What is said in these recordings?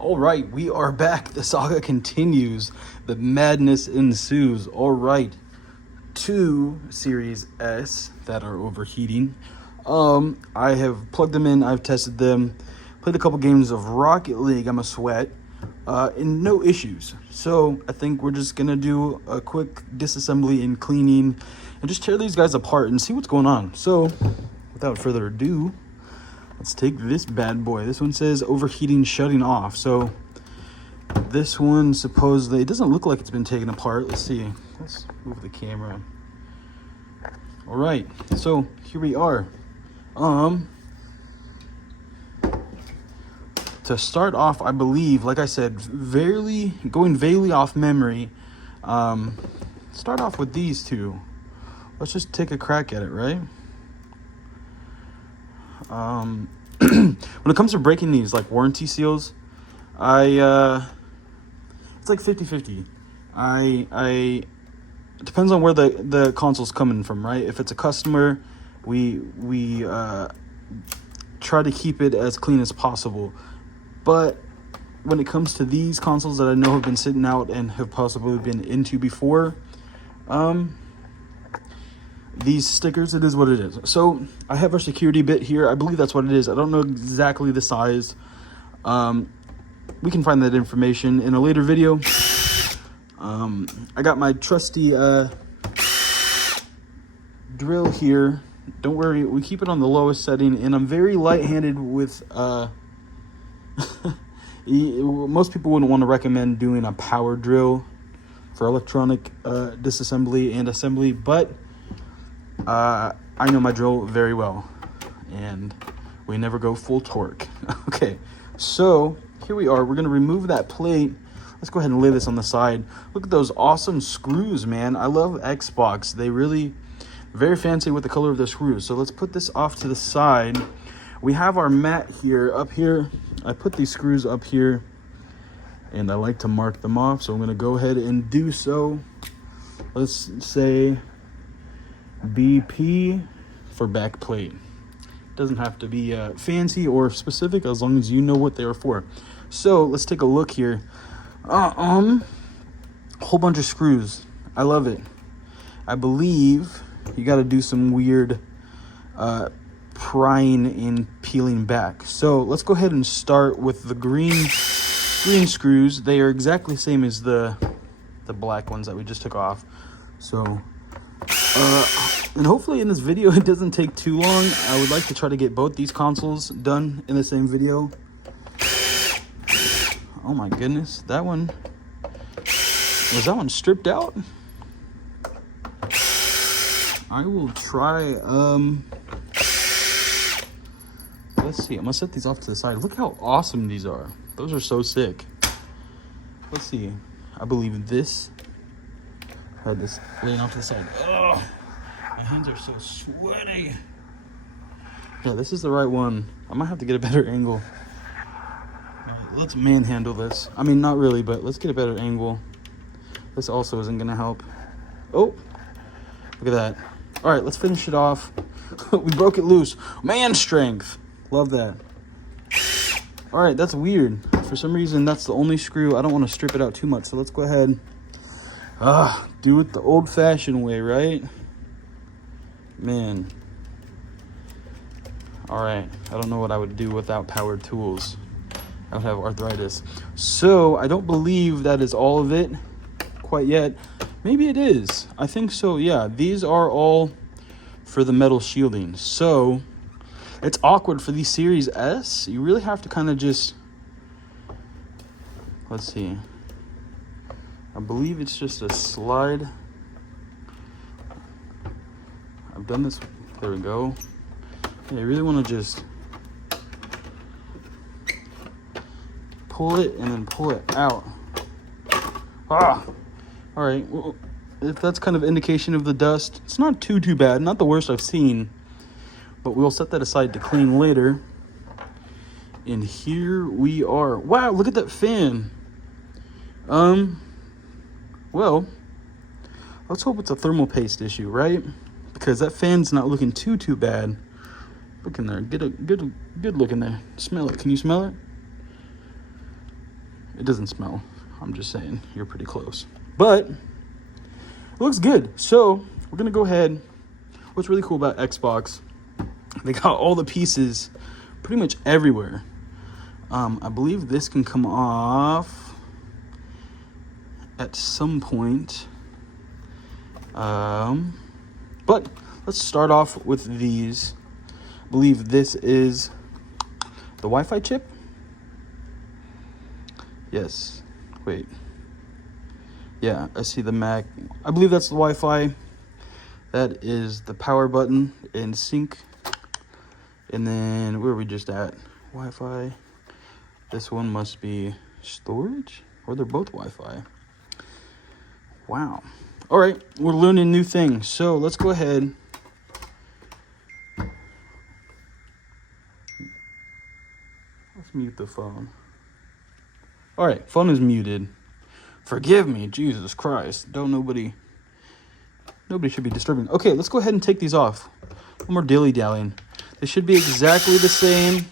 All right, we are back. The saga continues. The madness ensues. All right, two Series S that are overheating. I have plugged them in. I've tested them. Played a couple games of Rocket League. I'm a sweat. And no issues. So I think we're just gonna do a quick disassembly and cleaning, and just tear these guys apart and see what's going on. So, without further ado, let's take this bad boy. This one says overheating shutting off. So this one supposedly, it doesn't look like it's been taken apart. Let's see. Let's move the camera. All right. So here we are. To start off, I believe, like I said, going vaguely off memory. Start off with these two. Let's just take a crack at it, right? When it comes to breaking these, like warranty seals, it's like 50-50. It depends on where the console's coming from, right? If it's a customer, we try to keep it as clean as possible. But when it comes to these consoles that I know have been sitting out and have possibly been into before, these stickers, it is what it is. So I have our security bit here. I believe that's what it is. I don't know exactly the size. We can find that information in a later video. I got my trusty drill here. Don't worry, we keep it on the lowest setting, and I'm very light-handed with most people wouldn't want to recommend doing a power drill for electronic disassembly and assembly, but I know my drill very well, and we never go full torque. Okay, so here we are. We're going to remove that plate. Let's go ahead and lay this on the side. Look at those awesome screws, man. I love Xbox. They really, very fancy with the color of the screws. So let's put this off to the side. We have our mat here, up here. I put these screws up here, and I like to mark them off, so I'm going to go ahead and do so. Let's say BP for back plate. Doesn't have to be fancy or specific, as long as you know what they are for. So let's take a look here. Whole bunch of screws. I love it. I believe you got to do some weird prying and peeling back. So let's go ahead and start with the green screws. They are exactly the same as the black ones that we just took off. So and hopefully in this video it doesn't take too long. I would like to try to get both these consoles done in the same video. Oh my goodness, that one was stripped out? I will try let's see, I'm gonna set these off to the side. Look how awesome these are. Those are so sick. Let's see. I believe this. I had this laying off to the side. Oh, my hands are so sweaty. Yeah, this is the right one. I might have to get a better angle. Let's manhandle this. I mean, not really, but let's get a better angle. This also isn't gonna help. Oh, look at that. All right, let's finish it off. We broke it loose. Man strength. Love that. All right, that's weird. For some reason, that's the only screw. I don't want to strip it out too much, so let's go ahead. Do it the old-fashioned way, right? Man. All right, I don't know what I would do without power tools. I would have arthritis. So I don't believe that is all of it quite yet. Maybe it is. I think so. Yeah, these are all for the metal shielding. So it's awkward for these Series S. You really have to kind of just, let's see. I believe it's just a slide. I've done this. There we go. Yeah, you really want to just pull it and then pull it out. All right. Well, if that's kind of indication of the dust, it's not too bad. Not the worst I've seen. But we'll set that aside to clean later. And here we are. Wow, look at that fan. Well, let's hope it's a thermal paste issue, right? Because that fan's not looking too bad. Look in there. Get a good look in there. Smell it. Can you smell it? It doesn't smell. I'm just saying, you're pretty close. But it looks good. So we're gonna go ahead. What's really cool about Xbox, they got all the pieces pretty much everywhere. I believe this can come off at some point. But let's start off with these. I believe this is the Wi-Fi chip. Yes. Wait. Yeah, I see the Mac. I believe that's the Wi-Fi. That is the power button and sync. And then where are we just at? Wi-Fi. This one must be storage, or they're both Wi-Fi. Wow. All right, we're learning new things. So let's go ahead. Let's mute the phone. All right, phone is muted. Forgive me, Jesus Christ. Nobody should be disturbing. Okay, let's go ahead and take these off. No more dilly-dallying. They should be exactly the same.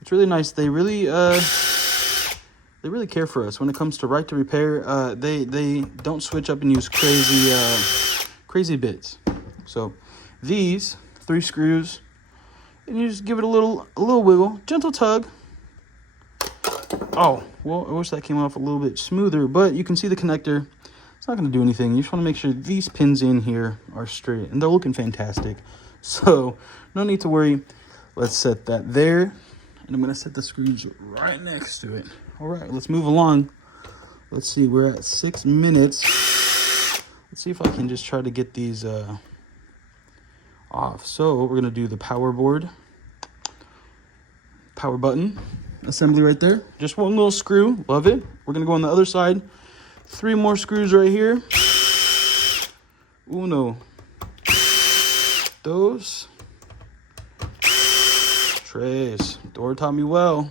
It's really nice. They really care for us when it comes to right to repair. They don't switch up and use crazy bits. So these 3 screws, and you just give it a little wiggle, gentle tug. Oh, well, I wish that came off a little bit smoother, but you can see the connector. It's not going to do anything. You just want to make sure these pins in here are straight, and they're looking fantastic. So no need to worry. Let's set that there, and I'm going to set the screws right next to it. All right, let's move along. Let's see, we're at 6 minutes. Let's see if I can just try to get these off. So we're going to do the power board, power button assembly right there. Just one little screw. Love it. We're going to go on the other side. 3 more screws right here. Uno. Dos. Tres. Door taught me well.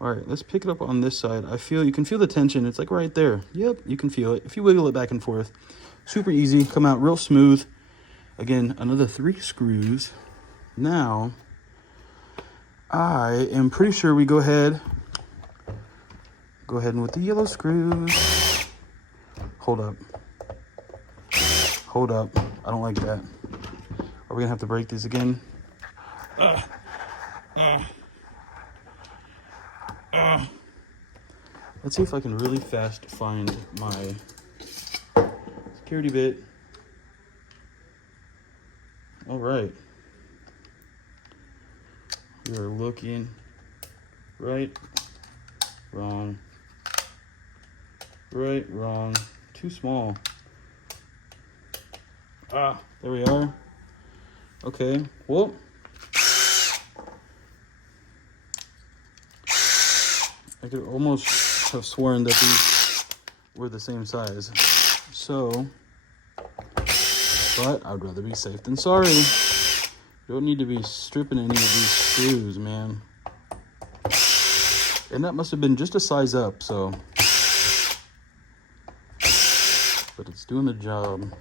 All right, let's pick it up on this side. You can feel the tension. It's like right there. Yep, you can feel it. If you wiggle it back and forth, super easy. Come out real smooth. Again, another 3 screws. Now, I am pretty sure we go ahead and with the yellow screws. Hold up. I don't like that. Are we gonna have to break these again? Let's see if I can really fast find my security bit. All right. We are looking right, wrong, right, wrong, too small. There we are. Okay, well, I could almost have sworn that these were the same size. So, but I'd rather be safe than sorry. Don't need to be stripping any of these screws, man. And that must have been just a size up, so. But it's doing the job.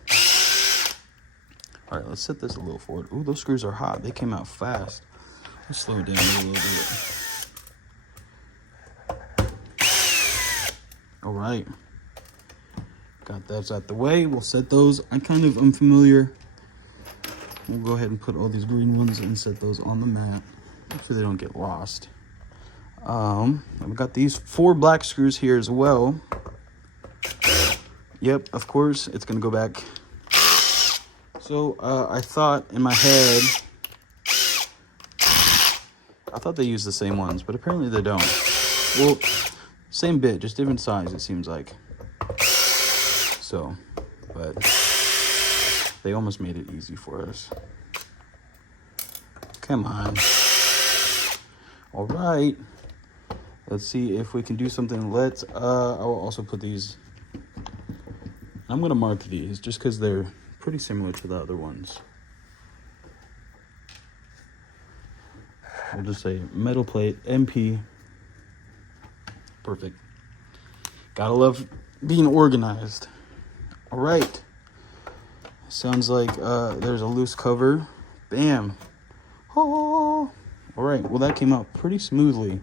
All right, let's set this a little forward. Ooh, those screws are hot. They came out fast. Let's slow it down a little bit. All right. Got those out the way. We'll set those. I'm kind of unfamiliar. We'll go ahead and put all these green ones and set those on the mat. Make sure they don't get lost. I've got these 4 black screws here as well. Yep, of course, it's gonna go back. So I thought in my head, I thought they used the same ones, but apparently they don't. Well, same bit, just different size, it seems like. So, but they almost made it easy for us. Come on. All right. Let's see if we can do something. I will also put these. I'm going to mark these just because they're pretty similar to the other ones. We'll just say metal plate, MP. Perfect. Gotta love being organized. All right. Sounds like there's a loose cover. Bam. Oh. All right. Well, that came out pretty smoothly.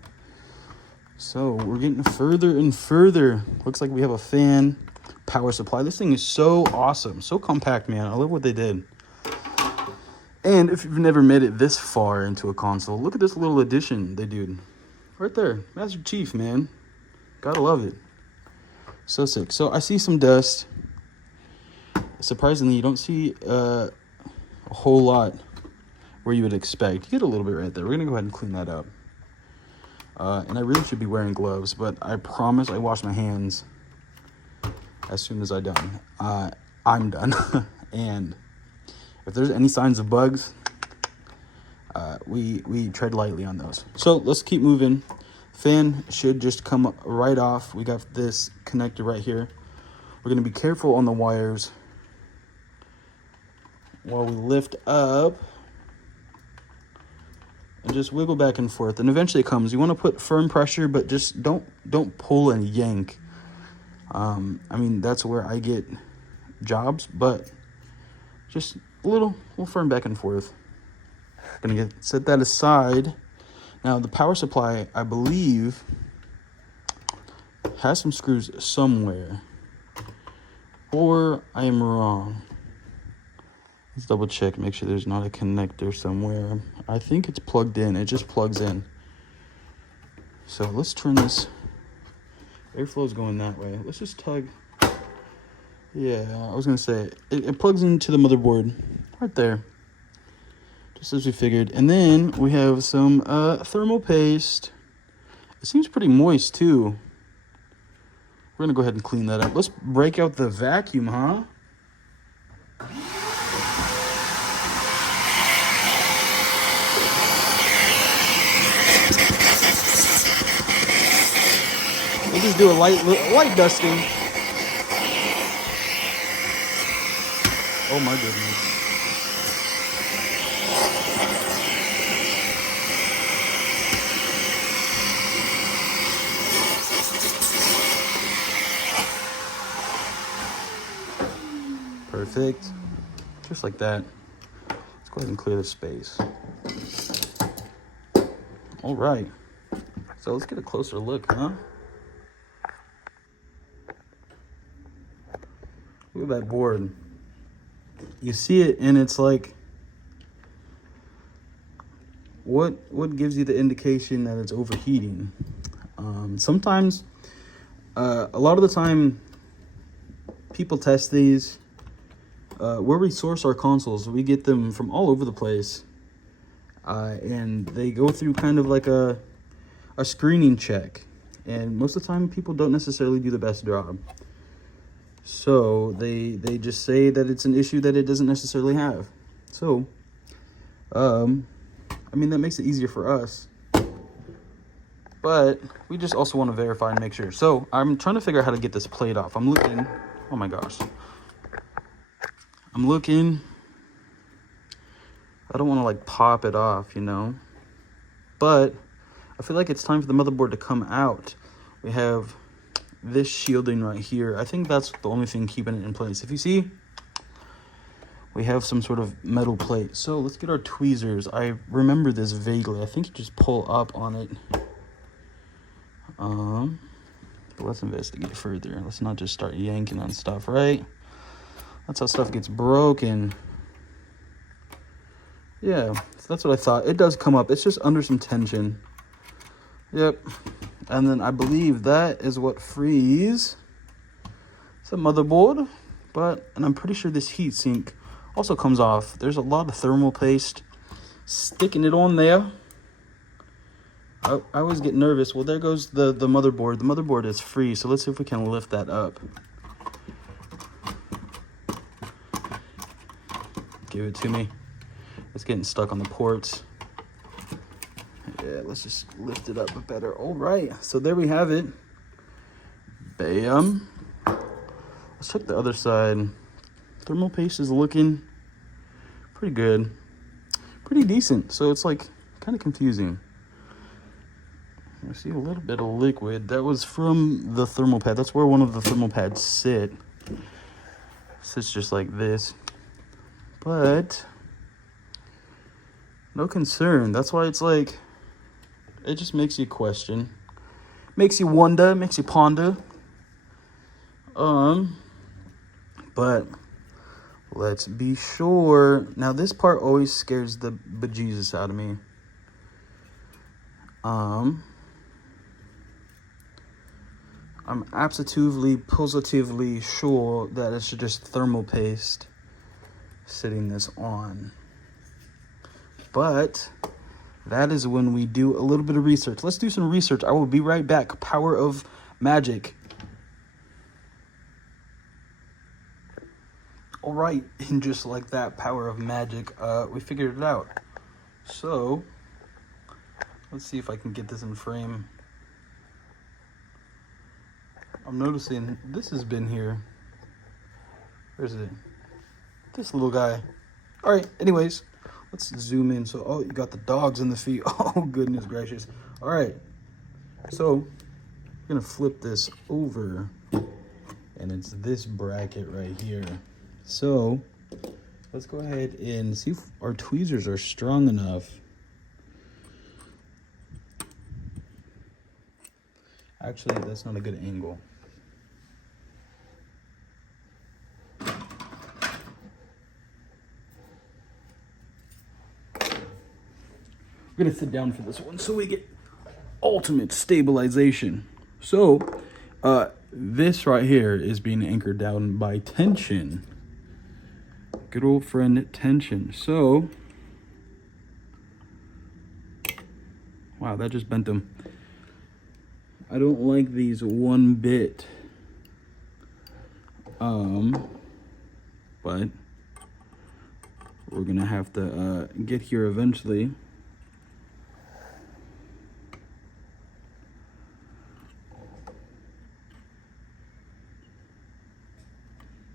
So we're getting further and further. Looks like we have a fan, power supply. This thing is so awesome, so compact, man. I love what they did. And if you've never made it this far into a console, look at this little addition they did right there. Master Chief, man. Gotta love it. So sick. So I see some dust. Surprisingly, you don't see a whole lot where you would expect. You get a little bit right there. We're gonna go ahead and clean that up. And I really should be wearing gloves, but I promise I wash my hands as soon as I'm done. And if there's any signs of bugs, we tread lightly on those. So let's keep moving. Fan should just come right off. We got this connector right here. We're gonna be careful on the wires while we lift up and just wiggle back and forth. And eventually it comes. You want to put firm pressure, but just don't pull and yank. I mean, that's where I get jobs, but just a little firm back and forth. Gonna set that aside. Now the power supply, I believe, has some screws somewhere, or I am wrong. Let's double check, make sure there's not a connector somewhere. I think it's plugged in. It just plugs in. So let's turn this. Airflow is going that way. Let's just tug. Yeah, I was gonna say it plugs into the motherboard right there, just as we figured. And then we have some thermal paste. It seems pretty moist too. We're gonna go ahead and clean that up. Let's break out the vacuum, huh? We'll just do a light dusting. Oh my goodness. Perfect. Just like that. Let's go ahead and clear the space. All right. So let's get a closer look, huh? Look at that board. You see it and it's like, what gives you the indication that it's overheating? Sometimes, a lot of the time, people test these. Where we source our consoles, we get them from all over the place. And they go through kind of like a screening check. And most of the time, people don't necessarily do the best job. So they just say that it's an issue that it doesn't necessarily have. So, I mean, that makes it easier for us. But we just also want to verify and make sure. So I'm trying to figure out how to get this plate off. I'm looking. Oh my gosh. I'm looking. I don't want to like pop it off, you know. But I feel like it's time for the motherboard to come out. We have this shielding right here. I think that's the only thing keeping it in place. If you see, we have some sort of metal plate. So let's get our tweezers. I remember this vaguely. I think you just pull up on it. But let's investigate further. Let's not just start yanking on stuff, right? That's how stuff gets broken. Yeah, so that's what I thought. It does come up. It's just under some tension. Yep. And then I believe that is what frees the motherboard. And I'm pretty sure this heatsink also comes off. There's a lot of thermal paste sticking it on there. I always get nervous. Well, there goes the motherboard. The motherboard is free, so let's see if we can lift that up. Give it to me. It's getting stuck on the ports. Yeah, let's just lift it up better. All right, so there we have it. Bam. Let's check the other side. Thermal paste is looking pretty good. Pretty decent. So it's like kind of confusing. I see a little bit of liquid. That was from the thermal pad. That's where one of the thermal pads sit. Sits just like this. But no concern. That's why it's like, it just makes you question. makes you wonder, makes you ponder. But let's be sure. Now this part always scares the bejesus out of me. I'm absolutely, positively sure that it's just thermal paste sitting this on. But that is when we do a little bit of research. Let's do some research. I will be right back. Power of magic. All right, and just like that, power of magic, we figured it out. So let's see if I can get this in frame. I'm noticing this has been here. Where's it? This little guy. All right, anyways, let's zoom in. So, oh, you got the dogs in the feet. Oh, goodness gracious. All right, so I'm gonna flip this over, and it's this bracket right here. So let's go ahead and see if our tweezers are strong enough. Actually, that's not a good angle. We're gonna sit down for this one so we get ultimate stabilization. So this right here is being anchored down by tension. Good old friend tension. So wow, that just bent them. I don't like these one bit. But we're gonna have to get here eventually.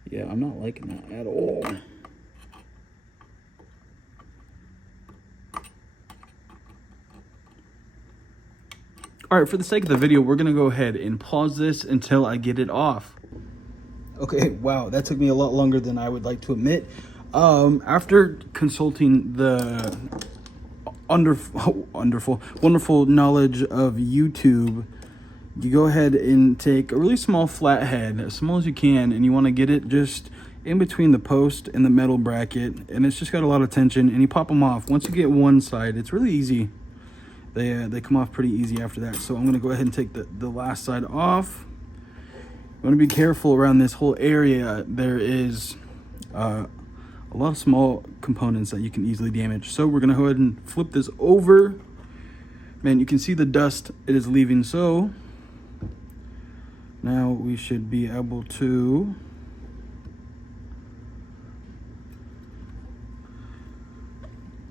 Yeah, I'm not liking that at all. All right, for the sake of the video, we're gonna go ahead and pause this until I get it off. Okay, wow, that took me a lot longer than I would like to admit. After consulting the wonderful knowledge of YouTube, you go ahead and take a really small flathead, as small as you can, and you want to get it just in between the post and the metal bracket, and it's just got a lot of tension, and you pop them off. Once you get one side, it's really easy. They come off pretty easy after that. So I'm going to go ahead and take the last side off. You want to be careful around this whole area. There is a lot of small components that you can easily damage. So we're going to go ahead and flip this over. Man, you can see the dust it is leaving. So now we should be able to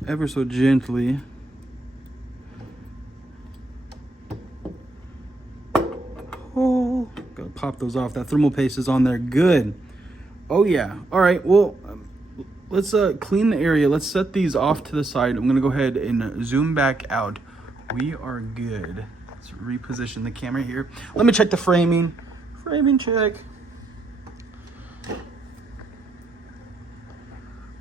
ever so gently gotta pop those off. That thermal paste is on there good. Oh yeah. All right, well, let's clean the area. Let's set these off to the side. I'm gonna go ahead and zoom back out. We are good. Let's reposition the camera here. Let me check the framing. Framing check.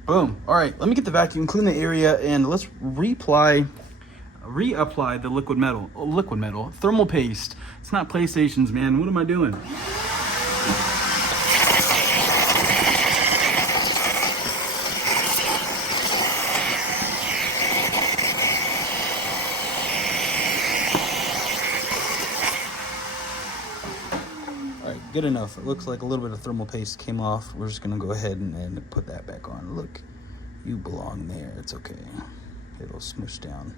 Boom. All right, let me get the vacuum, clean the area, and let's reapply the liquid metal, thermal paste. It's not PlayStations, man. What am I doing? All right, good enough. It looks like a little bit of thermal paste came off. We're just gonna go ahead and put that back on. Look, you belong there. It's okay. It'll smoosh down.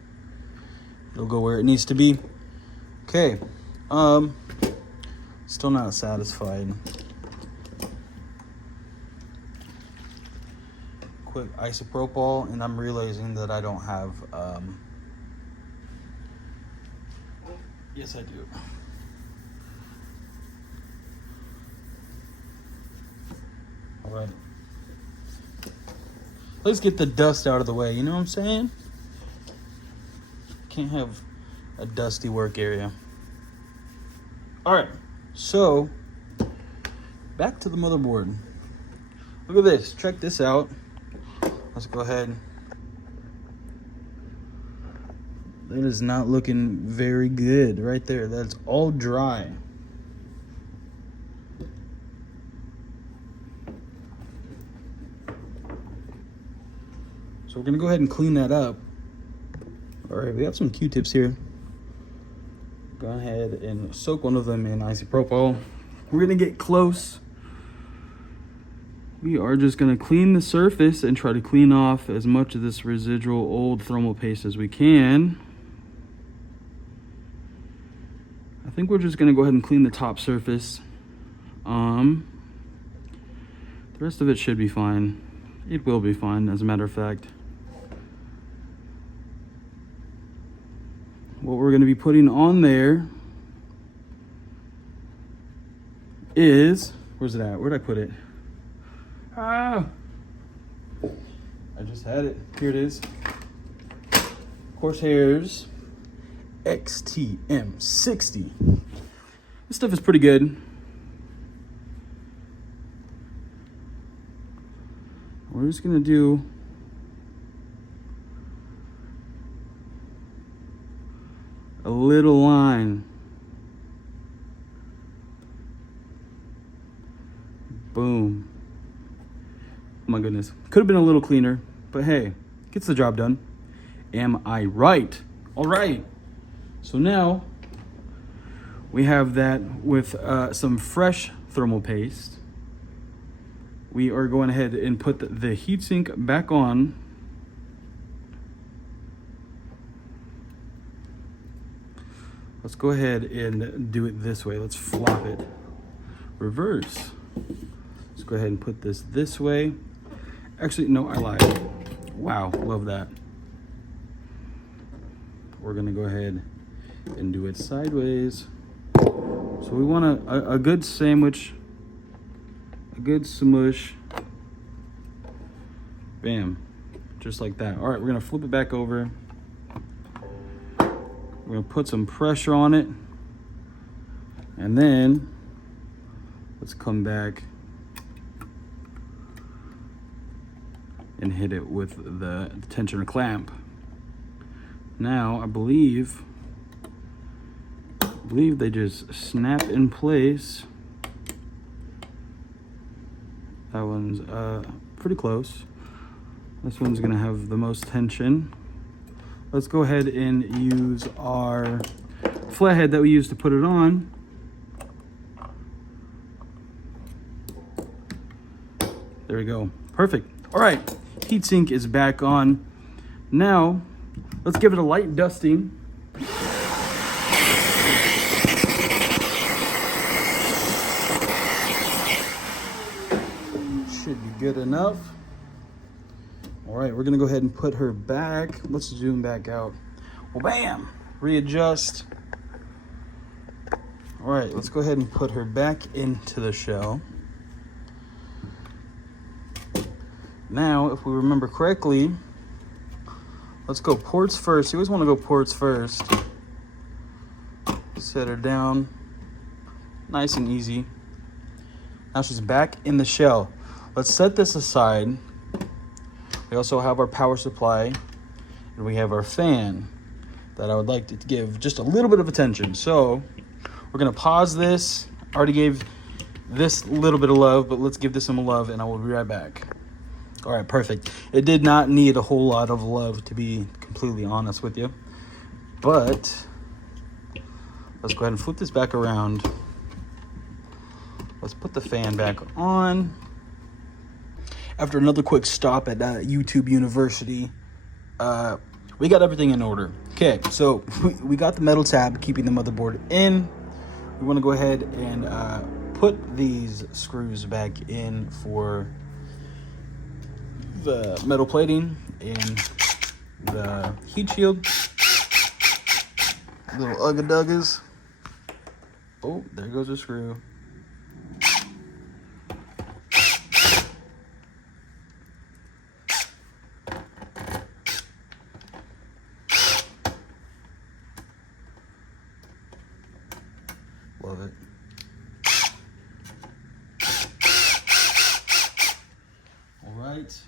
It'll go where it needs to be. Okay. Still not satisfied. Quick isopropyl, and I'm realizing that I don't have yes I do. All right. Let's get the dust out of the way, you know what I'm saying? Can't have a dusty work area. All right, so back to the motherboard. Look at this, check this out. Let's go ahead. That is not looking very good right there. That's all dry. So we're gonna go ahead and clean that up. All right, we got some Q-tips here. Go ahead and soak one of them in isopropyl. We're gonna get close. We are just gonna clean the surface and try to clean off as much of this residual old thermal paste as we can. I think we're just gonna go ahead and clean the top surface. The rest of it should be fine. It will be fine, as a matter of fact. What we're gonna be putting on there is, where's it at? Where'd I put it? Ah! I just had it. Here it is. Corsairs XTM60. This stuff is pretty good. We're just gonna do a little line. Boom. Oh my goodness. Could have been a little cleaner, but hey, gets the job done. Am I right? All right. So now we have that with some fresh thermal paste. We are going ahead and put the heatsink back on. Let's go ahead and do it this way. Let's flop it. Reverse. Let's go ahead and put this way. Actually, no, I lied. Wow, love that. We're gonna go ahead and do it sideways. So we want a good sandwich, a good smush. Bam, just like that. All right, we're gonna flip it back over. We're gonna put some pressure on it. And then let's come back and hit it with the tensioner clamp. Now, I believe they just snap in place. That one's pretty close. This one's gonna have the most tension. Let's go ahead and use our flathead that we used to put it on. There we go, perfect. All right, heatsink is back on. Now, let's give it a light dusting. Should be good enough. All right, we're gonna go ahead and put her back. Let's zoom back out. Well, bam, readjust. All right, let's go ahead and put her back into the shell. Now, if we remember correctly, let's go ports first. You always want to go ports first. Set her down. Nice and easy. Now she's back in the shell. Let's set this aside. We also have our power supply, and we have our fan that I would like to give just a little bit of attention. So we're gonna pause this. I already gave this little bit of love, but let's give this some love, and I will be right back. All right, perfect. It did not need a whole lot of love, to be completely honest with you. But let's go ahead and flip this back around. Let's put the fan back on. After another quick stop at YouTube University, we got everything in order. Okay, so we got the metal tab keeping the motherboard in. We want to go ahead and put these screws back in for the metal plating and the heat shield. Little ugga-duggas. Oh, there goes a screw. Love it. All right.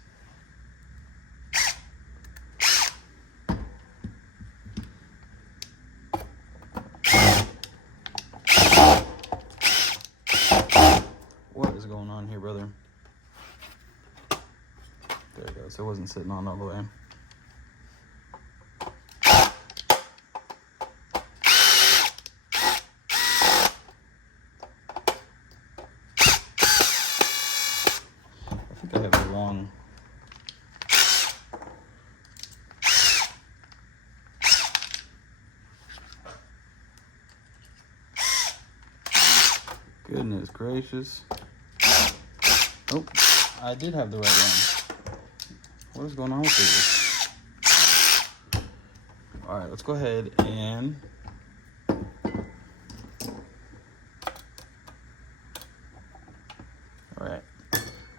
on here, brother. There it goes. It wasn't sitting on all the way. I think I have the wrong. Goodness gracious. Oh, I did have the right one. What is going on with this? All right, let's go ahead and all right.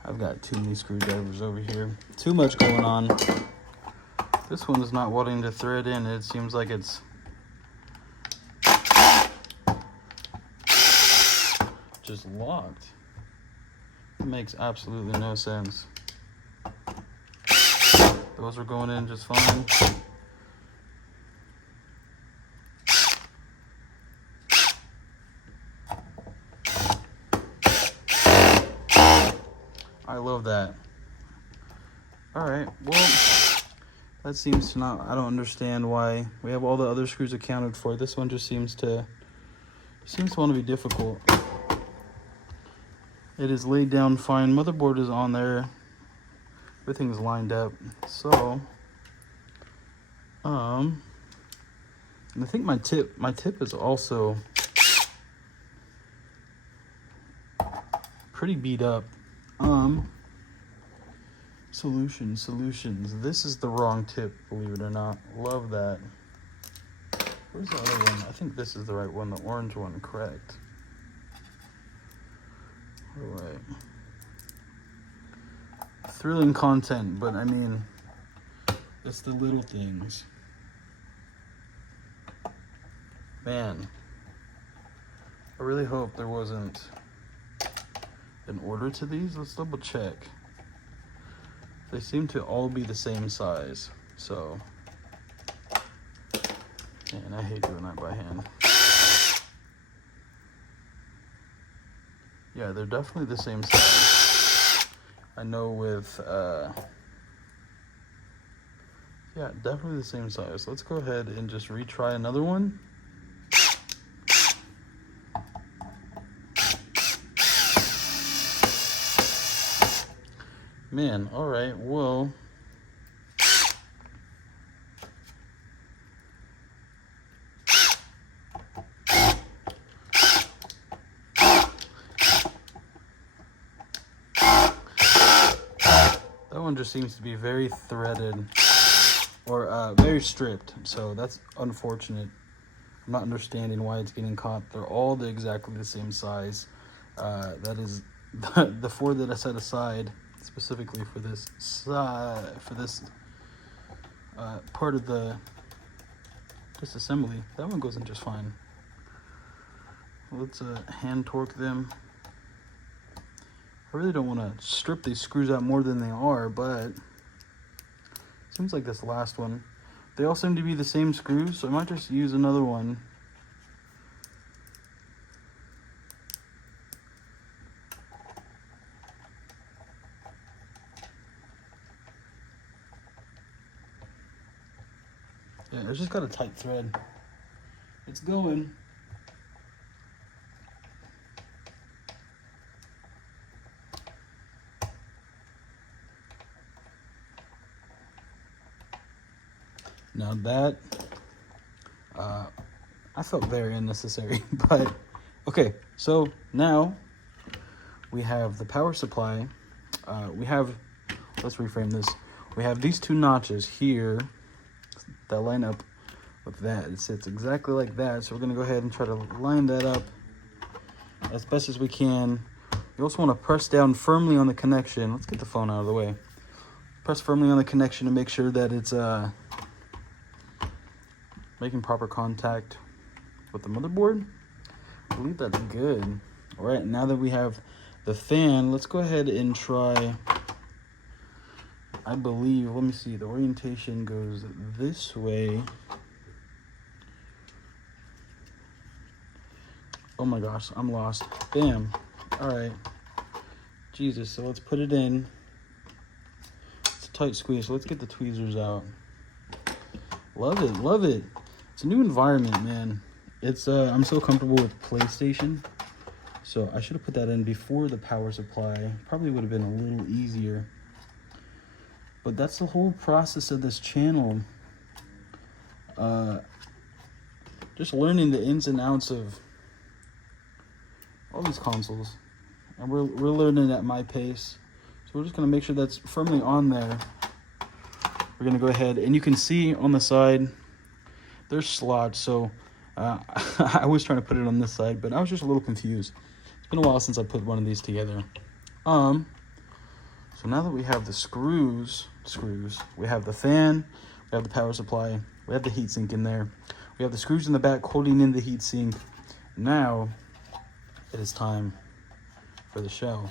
I've got too many screwdrivers over here. Too much going on. This one is not wanting to thread in. It seems like it's just locked. It makes absolutely no sense. Those are going in just fine. I love that. All right, well, that seems to not, I don't understand why we have all the other screws accounted for. This one just seems to want to be difficult. It is laid down fine. Motherboard is on there. Everything's lined up. So, and I think my tip is also pretty beat up. Solutions. This is the wrong tip, believe it or not. Love that. Where's the other one? I think this is the right one, the orange one, correct. All right. Thrilling content, but I mean, it's the little things. Man, I really hope there wasn't an order to these. Let's double check. They seem to all be the same size, so, and I hate doing that by hand. Yeah, they're definitely the same size. I know with, yeah, definitely the same size. Let's go ahead and just retry another one. Man, all right, well, that one just seems to be very threaded or very stripped, so that's unfortunate. I'm not understanding why it's getting caught. They're all exactly the same size. That is the four that I set aside specifically for this part of the disassembly. That one goes in just fine. Let's hand torque them. I really don't want to strip these screws out more than they are, but seems like this last one. They all seem to be the same screws, so I might just use another one. Yeah, it's just got a tight thread. It's going. Now that, I felt very unnecessary, but okay. So now we have the power supply. Let's reframe this. We have these two notches here that line up with that. It sits exactly like that. So we're gonna go ahead and try to line that up as best as we can. You also want to press down firmly on the connection. Let's get the phone out of the way. Press firmly on the connection to make sure that it's making proper contact with the motherboard. I believe that's good. All right, now that we have the fan, let's go ahead and try, I believe, let me see, the orientation goes this way. Oh my gosh, I'm lost. Bam. All right. Jesus, so let's put it in. It's a tight squeeze, so let's get the tweezers out. Love it, love it. It's a new environment, man. It's I'm so comfortable with PlayStation. So I should have put that in before the power supply. Probably would have been a little easier. But that's the whole process of this channel. Just learning the ins and outs of all these consoles. And we're learning at my pace. So we're just going to make sure that's firmly on there. We're going to go ahead. And you can see on the side, there's slots. So I was trying to put it on this side, but I was just a little confused. It's been a while since I put one of these together. So now that we have the screws, we have the fan, we have the power supply, we have the heatsink in there, we have the screws in the back holding in the heatsink. Now it is time for the shell.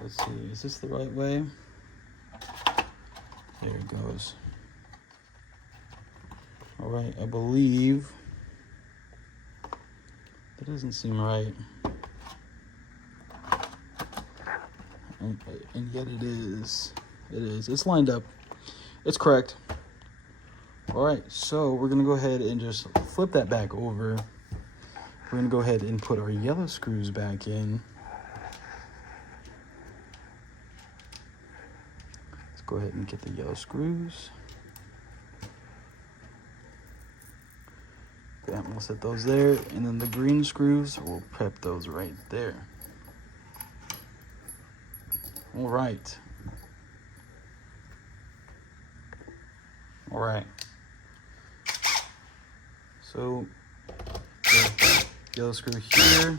Let's see, is this the right way? There it goes. All right, I believe that doesn't seem right. And yet it is. It is. It's lined up. It's correct. All right, so we're going to go ahead and just flip that back over. We're going to go ahead and put our yellow screws back in. Let's go ahead and get the yellow screws. Bam, we'll set those there. And then the green screws, we'll prep those right there. All right. All right. So, the yellow screw here.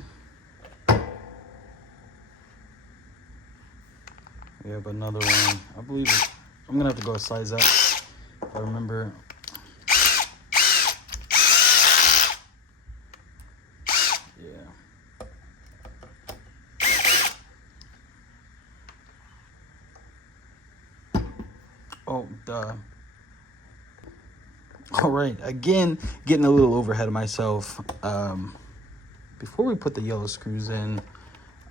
We have another one. I believe I'm gonna have to go a size up. If I remember. Yeah. Oh, duh. All right, again, getting a little overhead of myself. Before we put the yellow screws in,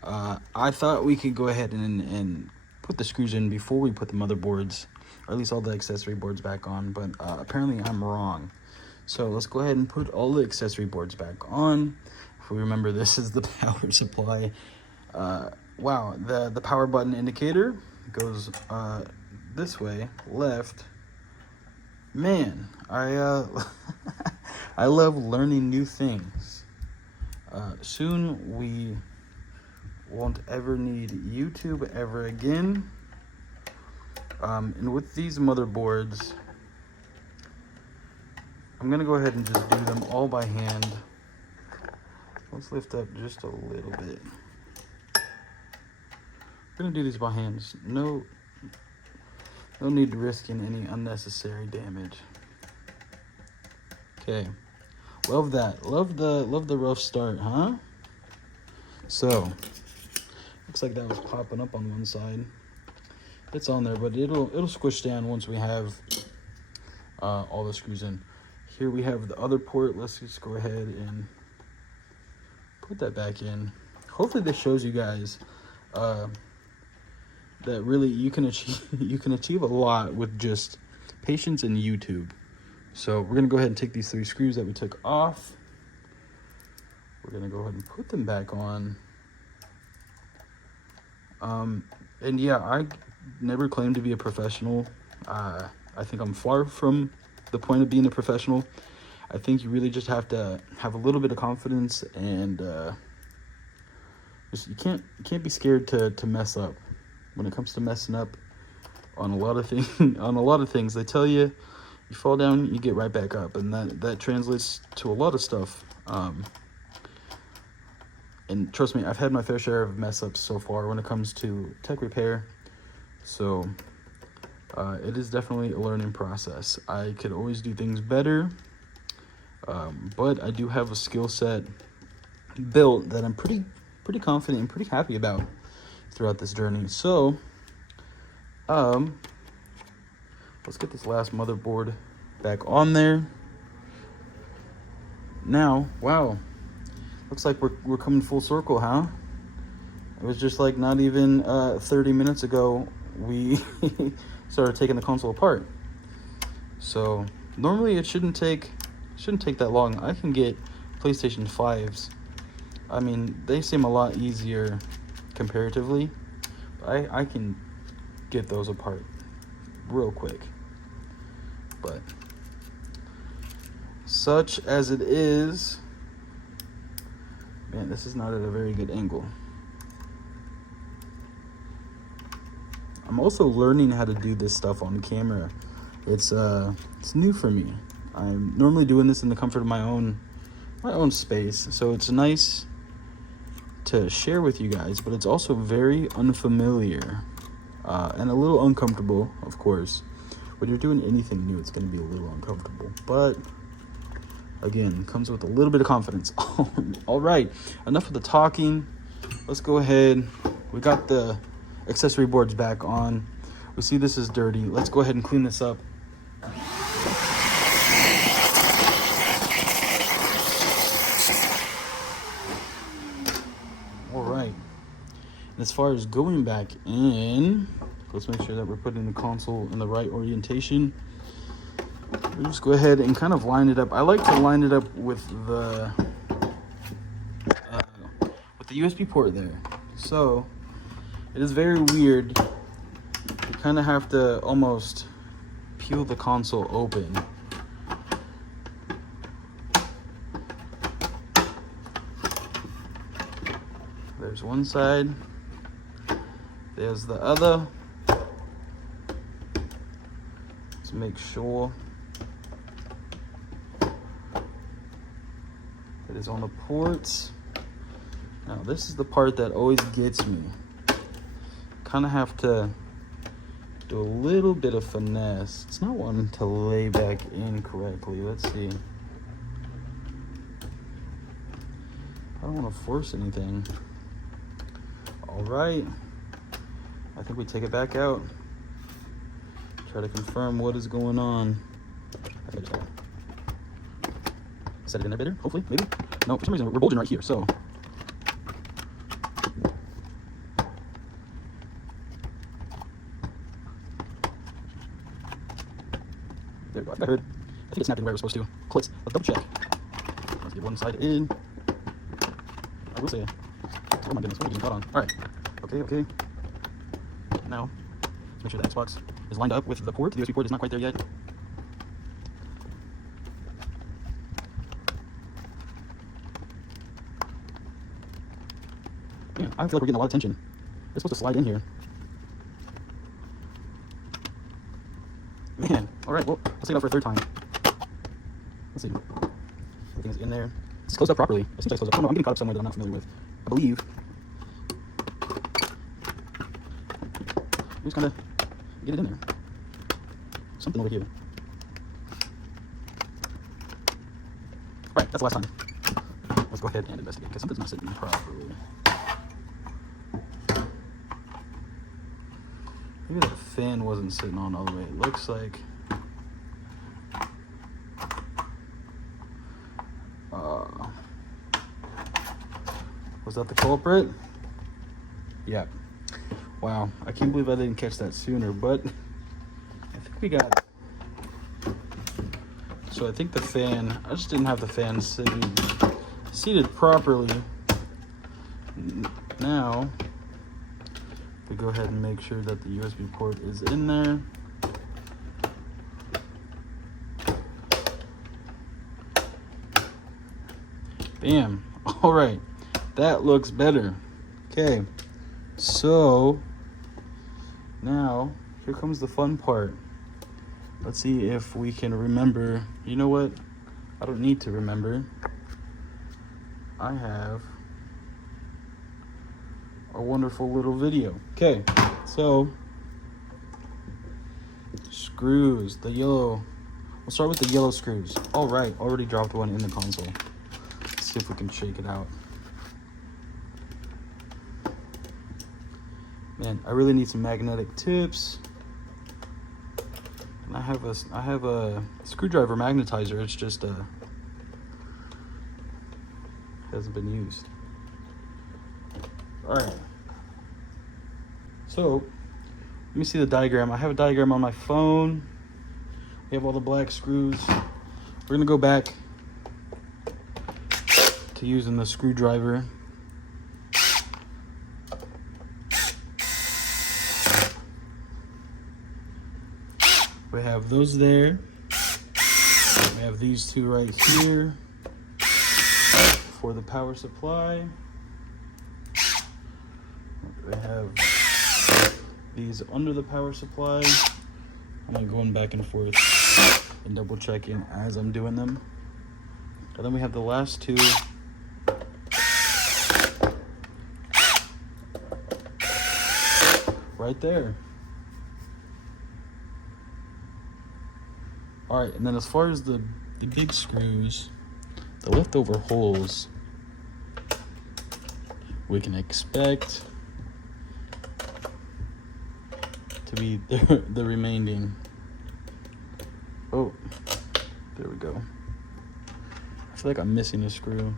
I thought we could go ahead and put the screws in before we put the motherboards, or at least all the accessory boards back on, but apparently I'm wrong. So let's go ahead and put all the accessory boards back on. If we remember, this is the power supply. Wow, the power button indicator goes this way, left. Man, I I love learning new things. Soon we won't ever need YouTube ever again. And with these motherboards, I'm gonna go ahead and just do them all by hand. Let's lift up just a little bit. We're gonna do these by hands. No need to risk in any unnecessary damage. Okay, love that. Love the rough start, huh? So, looks like that was popping up on one side. It's on there, but it'll squish down once we have all the screws in. Here we have the other port. Let's just go ahead and put that back in. Hopefully this shows you guys that really you can achieve a lot with just patience and YouTube. So we're gonna go ahead and take these 3 screws that we took off. We're gonna go ahead and put them back on. And yeah, I never claimed to be a professional. I think I'm far from the point of being a professional. I think you really just have to have a little bit of confidence, and just you can't be scared to mess up. When it comes to messing up on a lot of things, they tell you fall down, you get right back up, and that translates to a lot of stuff. And trust me, I've had my fair share of mess ups so far when it comes to tech repair. So it is definitely a learning process. I could always do things better, but I do have a skill set built that I'm pretty confident and pretty happy about throughout this journey. So let's get this last motherboard back on there. Now, wow, Looks like we're coming full circle, huh? It was just like not even 30 minutes ago we started taking the console apart. So normally it shouldn't take that long. I can get PlayStation 5s. I mean, they seem a lot easier comparatively. I can get those apart real quick. But such as it is, man, this is not at a very good angle. I'm also learning how to do this stuff on camera. It's new for me. I'm normally doing this in the comfort of my own space, so it's nice to share with you guys, but it's also very unfamiliar and a little uncomfortable, of course. When you're doing anything new, it's going to be a little uncomfortable, but again, comes with a little bit of confidence. All right, enough of the talking. Let's go ahead. We got the accessory boards back on. We see this is dirty. Let's go ahead and clean this up. All right. And as far as going back in, let's make sure that we're putting the console in the right orientation. We'll just go ahead and kind of line it up. I like to line it up with the USB port there. So it is very weird. You kind of have to almost peel the console open. There's one side. There's the other. Let's make sure it is on the ports. Now this is the part that always gets me. Kind of have to do a little bit of finesse. It's not wanting to lay back in correctly. Let's see. I don't want to force anything. All right. I think we take it back out. Try to confirm what is going on. I think I just gotta set it in there better, hopefully, maybe. No, for some reason we're bulging right here, so. There we go, I think I heard. I think it's snapping where it was supposed to. Let's double check. Let's get one side in. I will say, oh my goodness, what are we getting caught on? All right, okay. Now, let's make sure the Xbox is lined up with the port. The USB port is not quite there yet. Man, I feel like we're getting a lot of tension. It's supposed to slide in here. Man, all right, well, let's take it out for a third time. Let's see. Everything's in there. It's closed up properly. It seems like it's closed up. Oh no, I'm getting caught up somewhere that I'm not familiar with. I believe. Just kind of get it in there. Something over here. Right, that's the last time. Let's go ahead and investigate because something's not sitting properly. Maybe that fan wasn't sitting on all the way. It looks like was that the culprit? Yeah. Wow, I can't believe I didn't catch that sooner, but I think we got it. So I think the fan, I just didn't have the fan seated properly. Now, we go ahead and make sure that the USB port is in there. Bam. All right, that looks better. Okay, so now here comes the fun part. Let's see if we can remember. You know what? I don't need to remember. I have a wonderful little video. Okay, so screws, the yellow. We'll start with the yellow screws. All right, already dropped one in the console. Let's see if we can shake it out. Man, I really need some magnetic tips. And I have a screwdriver magnetizer. It's just Hasn't been used. All right. So let me see the diagram. I have a diagram on my phone. We have all the black screws. We're gonna go back to using the screwdriver. We have those there. We have these two right here for the power supply. We have these under the power supply. I'm like going back and forth and double checking as I'm doing them. And then we have the last two right there. All right, and then as far as the big screws, the leftover holes, we can expect to be the remaining. Oh, there we go. I feel like I'm missing a screw.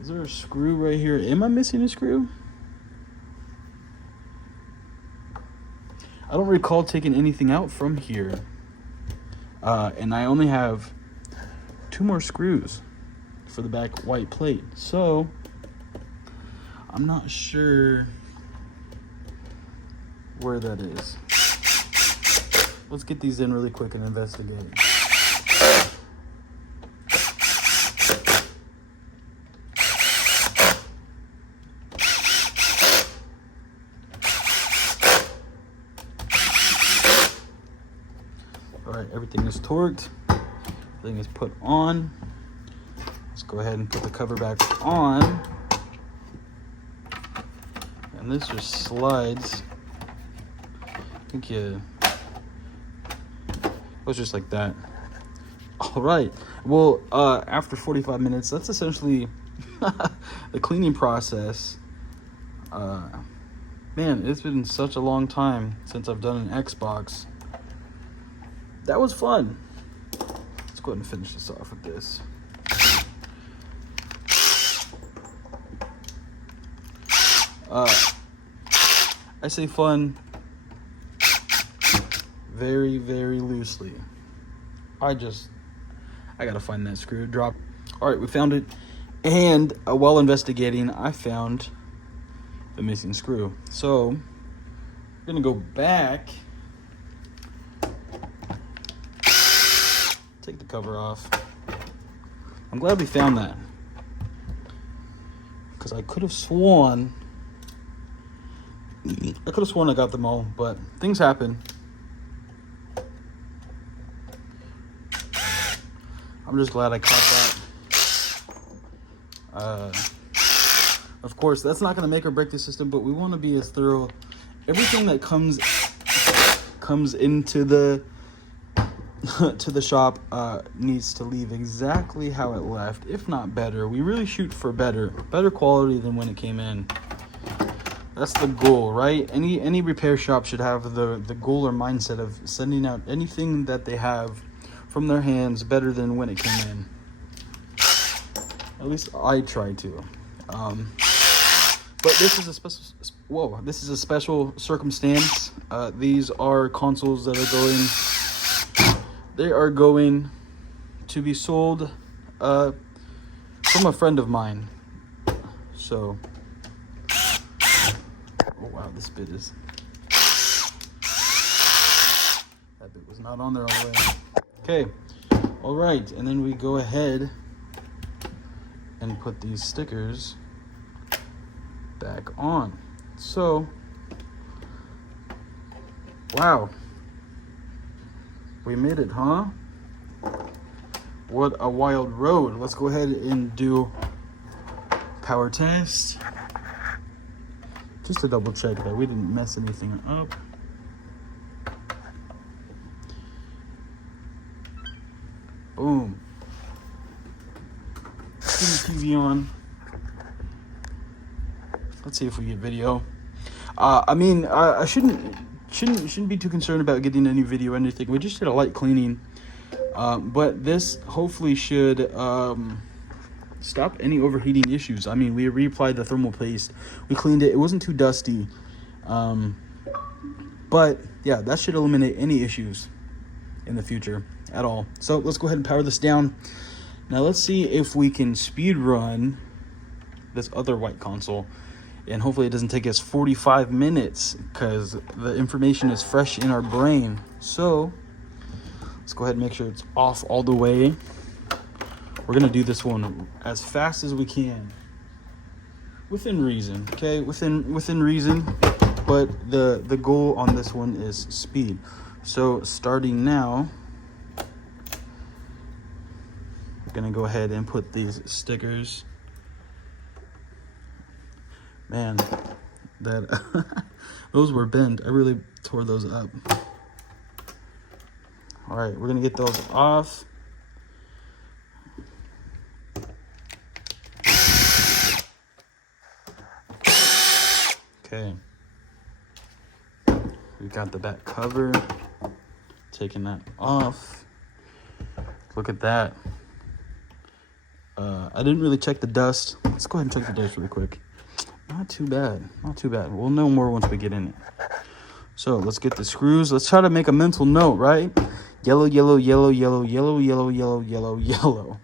Is there a screw right here? Am I missing a screw? I don't recall taking anything out from here. And I only have 2 more screws for the back white plate. So I'm not sure where that is. Let's get these in really quick and investigate. Alright, everything is torqued. Everything is put on. Let's go ahead and put the cover back on. And this just slides. I think it was just like that. Alright, well, after 45 minutes, that's essentially the cleaning process. Man, it's been such a long time since I've done an Xbox. That was fun. Let's go ahead and finish this off with this. I say fun very, very loosely. I gotta find that screw drop. All right, we found it. And while investigating, I found the missing screw. So we're gonna go back, take the cover off. I'm glad we found that, because I could have sworn I got them all, but things happen. I'm just glad I caught that. Of course, that's not going to make or break the system, but we want to be as thorough. Everything that comes into the to the shop needs to leave exactly how it left, if not better. We really shoot for better quality than when it came in. That's the goal, right? Any repair shop should have the goal or mindset of sending out anything that they have from their hands better than when it came in. At least I try to. But this is a special. This is a special circumstance. These are consoles that are going to be sold from a friend of mine. So, oh wow, this bit is. That bit was not on there all the way. Okay, all right, and then we go ahead and put these stickers back on. So, wow, we made it, huh? What a wild road. Let's go ahead and do power test, just to double check that we didn't mess anything up. Boom. Turn the TV on. Let's see if we get video. I mean, I shouldn't be too concerned about getting any video or anything. We just did a light cleaning, but this hopefully should stop any overheating issues. I mean, we reapplied the thermal paste, we cleaned it, it wasn't too dusty, but yeah, that should eliminate any issues in the future at all. So let's go ahead and power this down. Now let's see if we can speed run this other white console, and hopefully it doesn't take us 45 minutes because the information is fresh in our brain. So let's go ahead and make sure it's off all the way. We're gonna do this one as fast as we can, within reason, okay? Within reason, but the goal on this one is speed. So starting now, we're gonna go ahead and put these stickers. Man, that those were bent. I really tore those up. All right, we're gonna get those off. Okay, we got the back cover, taking that off. Look at that. I didn't really check the dust. Let's go ahead and check the dust really quick. Not too bad, not too bad. We'll know more once we get in it. So let's get the screws. Let's try to make a mental note, right? Yellow, yellow, yellow, yellow, yellow, yellow, yellow, yellow, yellow.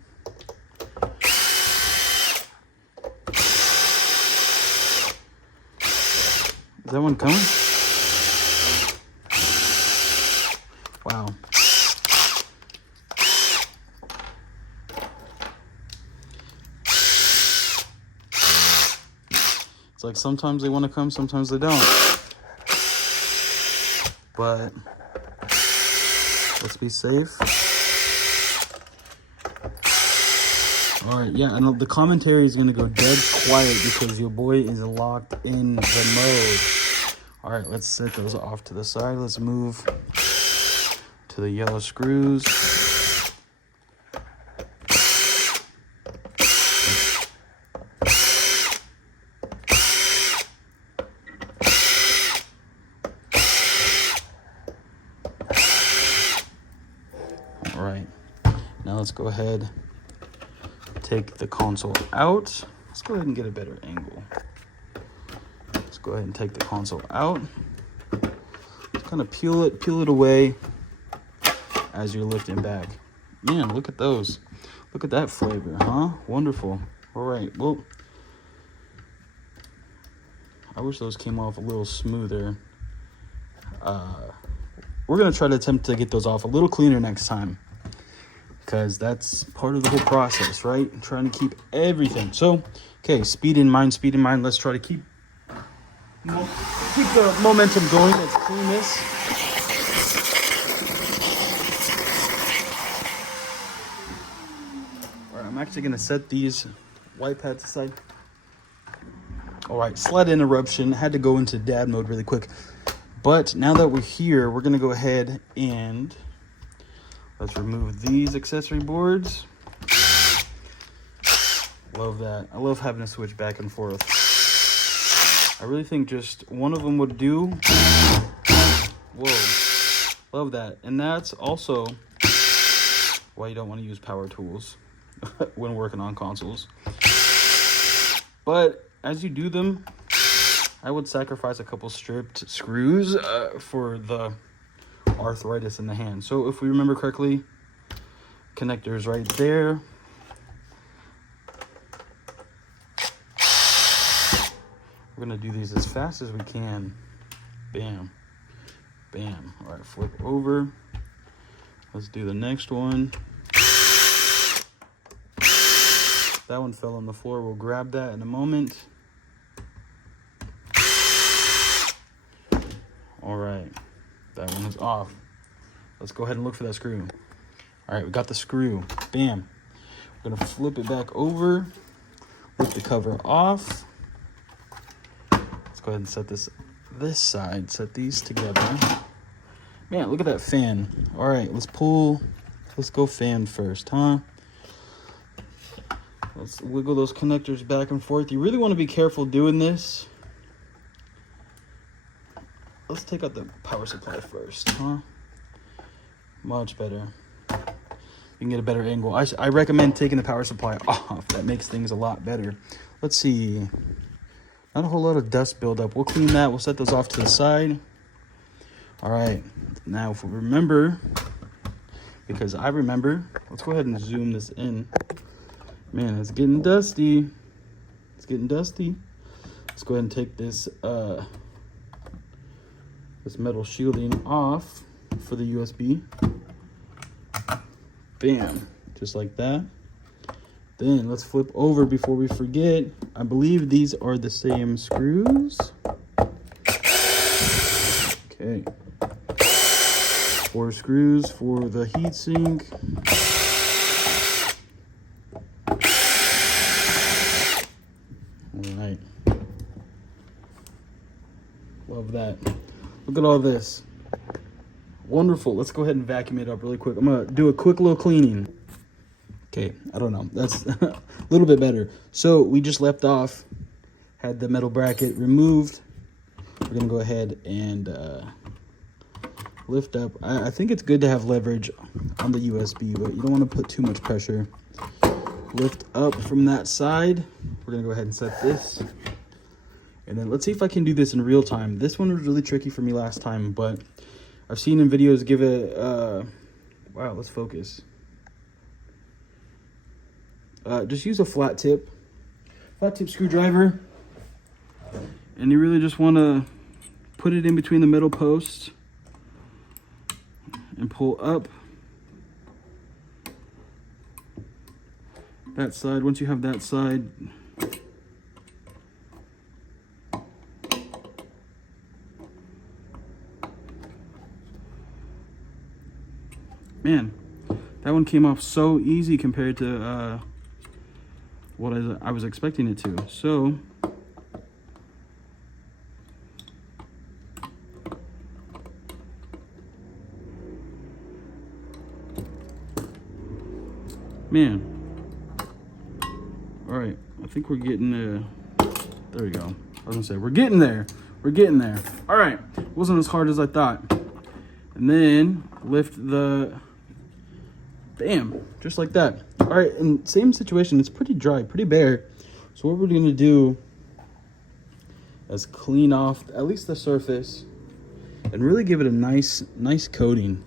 Is that one coming? Wow. It's like sometimes they want to come, sometimes they don't. But let's be safe. All right, yeah, and the commentary is gonna go dead quiet because your boy is locked in the mode. All right, let's set those off to the side. Let's move to the yellow screws. All right, now let's go ahead, take the console out. Let's go ahead and get a better angle. Let's go ahead and take the console out. Just kind of peel it away as you're lifting back. Man, look at those. Look at that flavor, huh? Wonderful. All right, well, I wish those came off a little smoother. We're gonna try to attempt to get those off a little cleaner next time, because that's part of the whole process, right? Trying to keep everything. So, okay, speed in mind. Let's try to keep the momentum going. Let's clean this. All right, I'm actually gonna set these white pads aside. All right, slight interruption. Had to go into dad mode really quick. But now that we're here, we're gonna go ahead and let's remove these accessory boards. Love that. I love having to switch back and forth. I really think just one of them would do. Whoa. Love that. And that's also why you don't want to use power tools when working on consoles. But as you do them, I would sacrifice a couple stripped screws for the arthritis in the hand. So if we remember correctly, connectors right there. We're gonna do these as fast as we can. Bam, bam. All right, flip over. Let's do the next one. That one fell on the floor. We'll grab that in a moment. All right, that one is off. Let's go ahead and look for that screw. All right, we got the screw. Bam. We're gonna flip it back over, lift the cover off. Let's go ahead and set this side, set these together. Man, look at that fan. All right, let's go fan first, huh? Let's wiggle those connectors back and forth. You really want to be careful doing this let's take out the power supply first, huh? Much better. You can get a better angle. I recommend taking the power supply off. That makes things a lot better. Let's see. Not a whole lot of dust buildup. We'll clean that. We'll set those off to the side. All right. Now, if we remember, because I remember, let's go ahead and zoom this in. Man, it's getting dusty. It's getting dusty. Let's go ahead and take this this metal shielding off for the USB. Bam, just like that. Then let's flip over before we forget. I believe these are the same screws. Okay. 4 screws for the heatsink. All right. Love that. Look at all this. Wonderful. Let's go ahead and vacuum it up really quick. I'm going to do a quick little cleaning. Okay, I don't know. That's a little bit better. So we just left off, had the metal bracket removed. We're going to go ahead and lift up. I think it's good to have leverage on the USB, but you don't want to put too much pressure. Lift up from that side. We're going to go ahead and set this. And then let's see if I can do this in real time. This one was really tricky for me last time, but I've seen in videos give it, wow, let's focus. Just use a flat tip screwdriver. And you really just want to put it in between the metal posts and pull up that side. Once you have that side, man, that one came off so easy compared to what I was expecting it to. So man, all right, I think we're getting there we go. I was gonna say we're getting there. All right, wasn't as hard as I thought. And then lift the, bam, just like that. All right, and same situation. It's pretty dry, pretty bare. So what we're gonna do is clean off at least the surface and really give it a nice coating.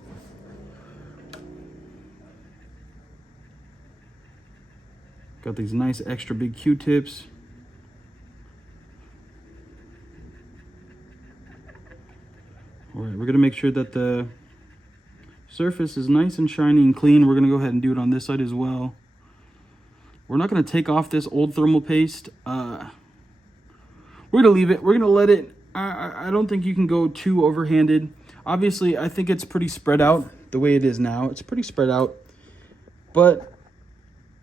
Got these nice extra big Q-tips. All right, we're gonna make sure that the surface is nice and shiny and clean. We're gonna go ahead and do it on this side as well. We're not gonna take off this old thermal paste. We're gonna leave it. We're gonna let it. I don't think you can go too overhanded. Obviously, I think it's pretty spread out the way it is now. It's pretty spread out, but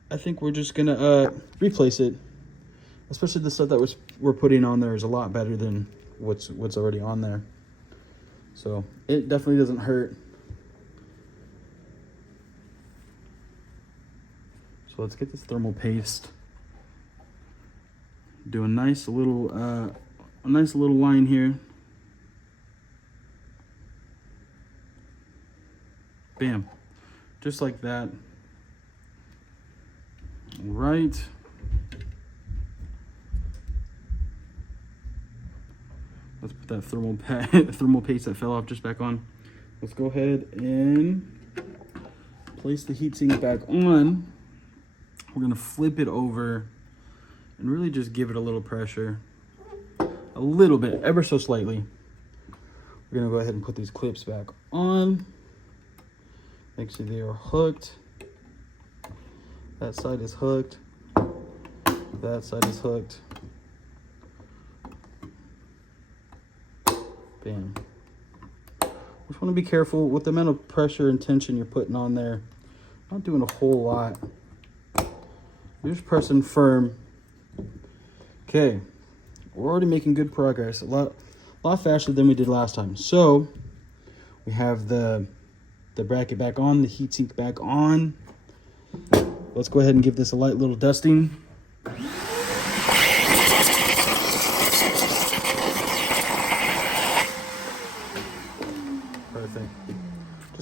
I think we're just gonna replace it. Especially the stuff that we're putting on there is a lot better than what's already on there. So it definitely doesn't hurt. So let's get this thermal paste. Do a nice little line here. Bam, just like that. All right. Let's put that thermal paste that fell off just back on. Let's go ahead and place the heatsink back on. We're gonna flip it over and really just give it a little pressure. A little bit, ever so slightly. We're gonna go ahead and put these clips back on. Make sure they are hooked. That side is hooked. That side is hooked. Bam. Just want to be careful with the amount of pressure and tension you're putting on there. Not doing a whole lot. You're just pressing firm. Okay, we're already making good progress. A lot faster than we did last time. So we have the bracket back on, the heatsink back on. Let's go ahead and give this a light little dusting.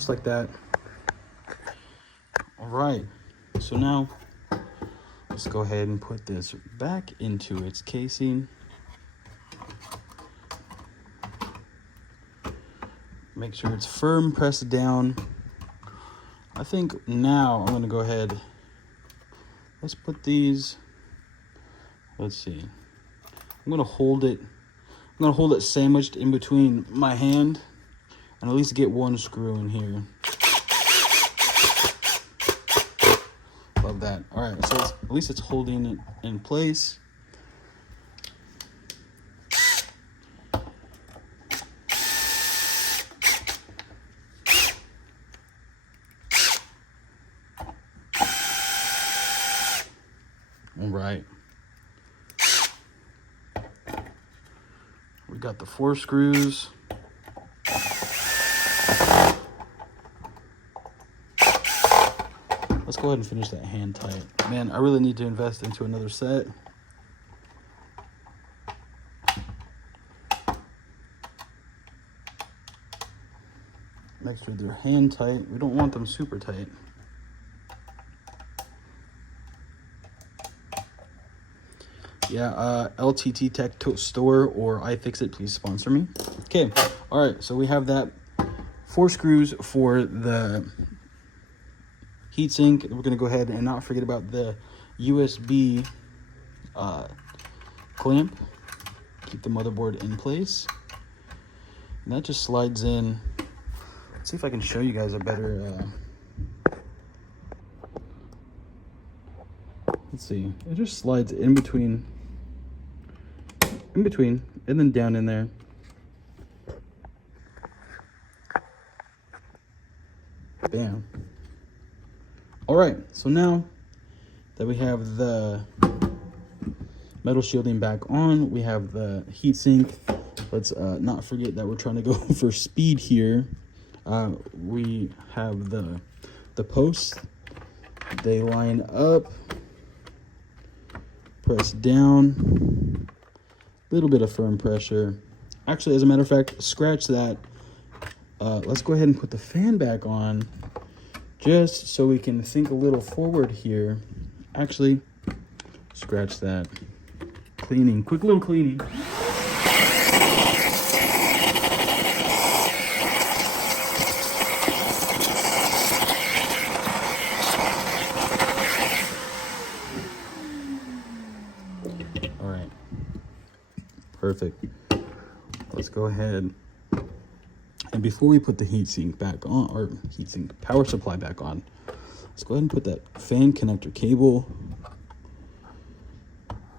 just like that. All right, so now let's go ahead and put this back into its casing. Make sure it's firm, press it down. I think now I'm gonna go ahead, let's put these, let's see. I'm gonna hold it sandwiched in between my hand and at least get one screw in here. Love that. All right, so at least it's holding it in place. All right. We got the 4 screws. Let's go ahead and finish that hand tight. Man, I really need to invest into another set. Make sure they're hand tight. We don't want them super tight. Yeah, LTT Tech Store or iFixit, please sponsor me. Okay, all right, so we have that 4 screws for the heatsink. We're gonna go ahead and not forget about the USB clamp. Keep the motherboard in place. And that just slides in. Let's see if I can show you guys a better, let's see. It just slides in between, and then down in there. Bam. All right, so now that we have the metal shielding back on, we have the heatsink. Let's not forget that we're trying to go for speed here. We have the posts. They line up. Press down. Little bit of firm pressure. Actually, as a matter of fact, scratch that. Let's go ahead and put the fan back on, just so we can think a little forward here. Actually, scratch that. Cleaning, quick little cleaning. All right, perfect. Let's go ahead. And before we put the heatsink back on, or heatsink power supply back on, let's go ahead and put that fan connector cable,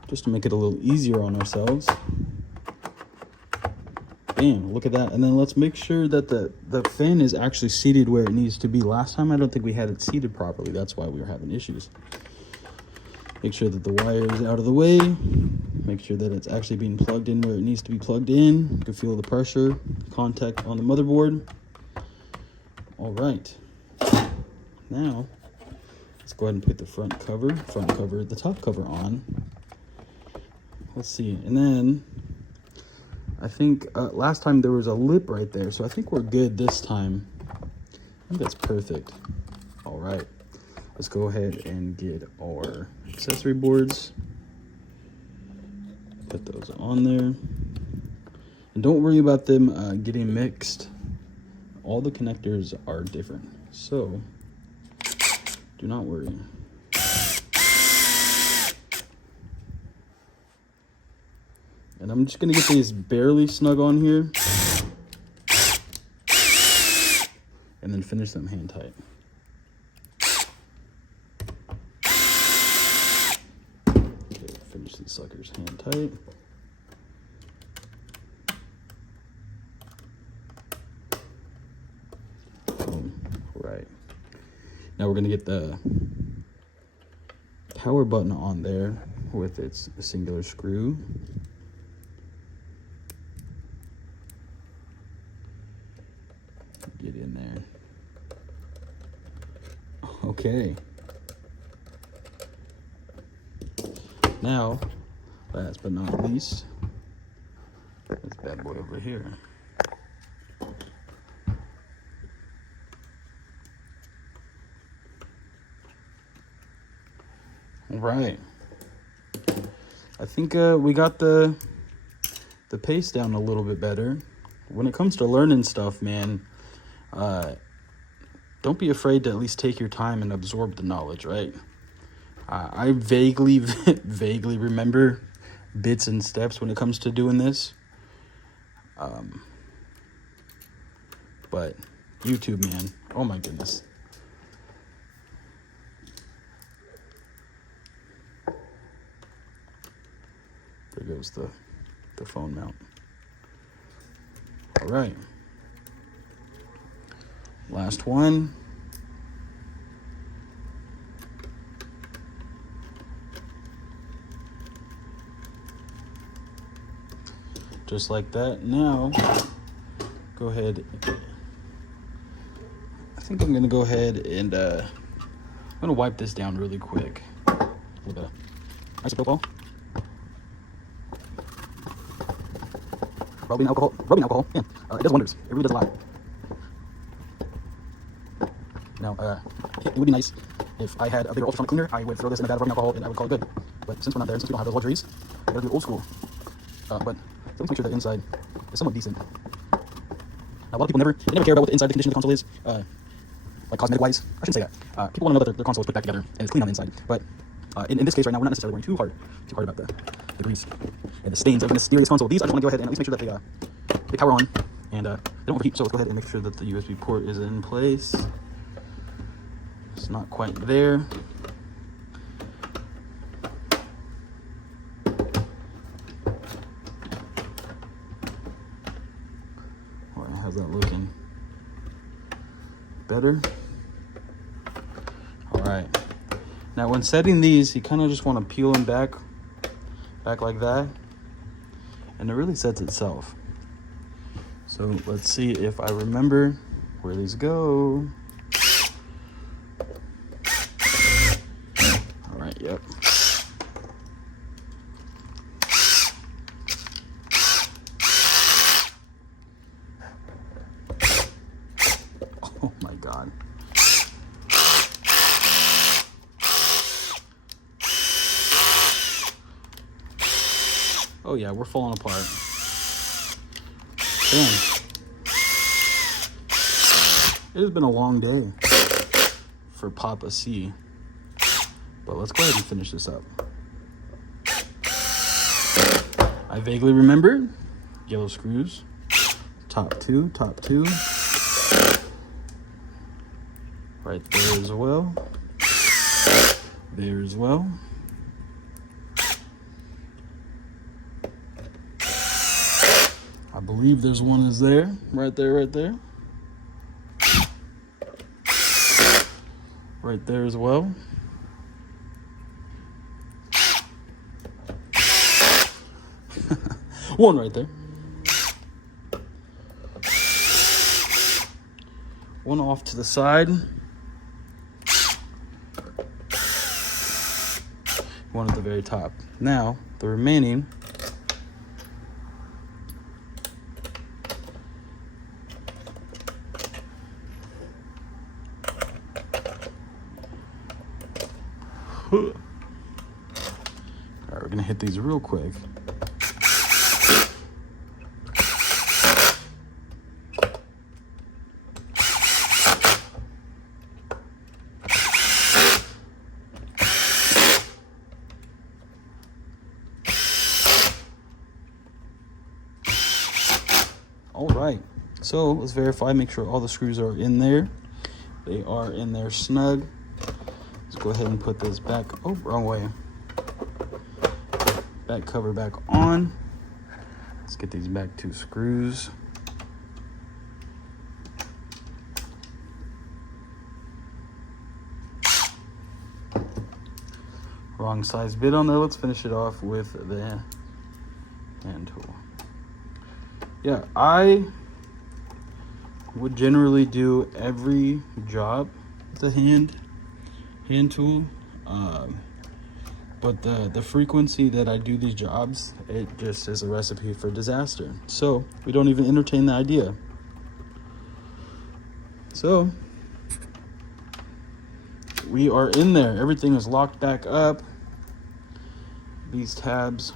just to make it a little easier on ourselves. Bam, look at that. And then let's make sure that the fan is actually seated where it needs to be. Last time I don't think we had it seated properly. That's why we were having issues. Make sure that the wire is out of the way. Make sure that it's actually being plugged in where it needs to be plugged in. You can feel the pressure contact on the motherboard. All right. Now, let's go ahead and put the front cover, the top cover on. Let's see. And then, I think last time there was a lip right there, so I think we're good this time. I think that's perfect. All right. Let's go ahead and get our accessory boards. Put those on there. And don't worry about them getting mixed. All the connectors are different, so do not worry. And I'm just gonna get these barely snug on here. And then finish them hand tight. Finish these suckers hand tight. Boom. Right. Now we're going to get the power button on there with its singular screw. Get in there. Okay. Now, last but not least, this bad boy over here. All right. I think we got the pace down a little bit better. When it comes to learning stuff, man, don't be afraid to at least take your time and absorb the knowledge, right? I vaguely remember bits and steps when it comes to doing this. But YouTube, man, oh my goodness. There goes the phone mount. All right. Last one. Just like that. Now, go ahead. I think I'm going to go ahead and I'm going to wipe this down really quick with a isopropyl. Rubbing alcohol. Yeah, it does wonders. It really does a lot. Now, it would be nice if I had a bigger ultrasonic cleaner. I would throw this in a vat of rubbing alcohol and I would call it good. But since we're not there, since we don't have those luxuries, we gotta do old school. But so let's make sure the inside is somewhat decent. Now, a lot of people never care about what the inside, the condition of the console is, like cosmetic-wise. I shouldn't say that. People want to know that their console is put back together and it's clean on the inside. But in this case right now, we're not necessarily worrying too hard about the grease and the stains of the mysterious console. These, I just want to go ahead and at least make sure that they power on and they don't overheat. So let's go ahead and make sure that the USB port is in place. It's not quite there. All right, how's that looking? Better? All right. Now, when setting these, you kind of just want to peel them back like that, and it really sets itself. So let's see if I remember where these go. All right, yep. Oh my God. Oh yeah, we're falling apart. Damn. It has been a long day for Papa C. But let's go ahead and finish this up. I vaguely remember yellow screws. Top two. Right there as well. There as well. I believe there's one is there. Right there. Right there as well. One right there. One off to the side. One at the very top. Now, the remaining all right, we're gonna hit these real quick. All right, so let's verify, make sure all the screws are in there. They are in there snug. Let's go ahead and put this back. Oh, wrong way. Back cover back on. Let's get these back two screws. Wrong size bit on there. Let's finish it off with the hand tool. Yeah, I would generally do every job with the hand tool, but the frequency that I do these jobs, it just is a recipe for disaster. So we don't even entertain the idea. So we are in there. Everything is locked back up. These tabs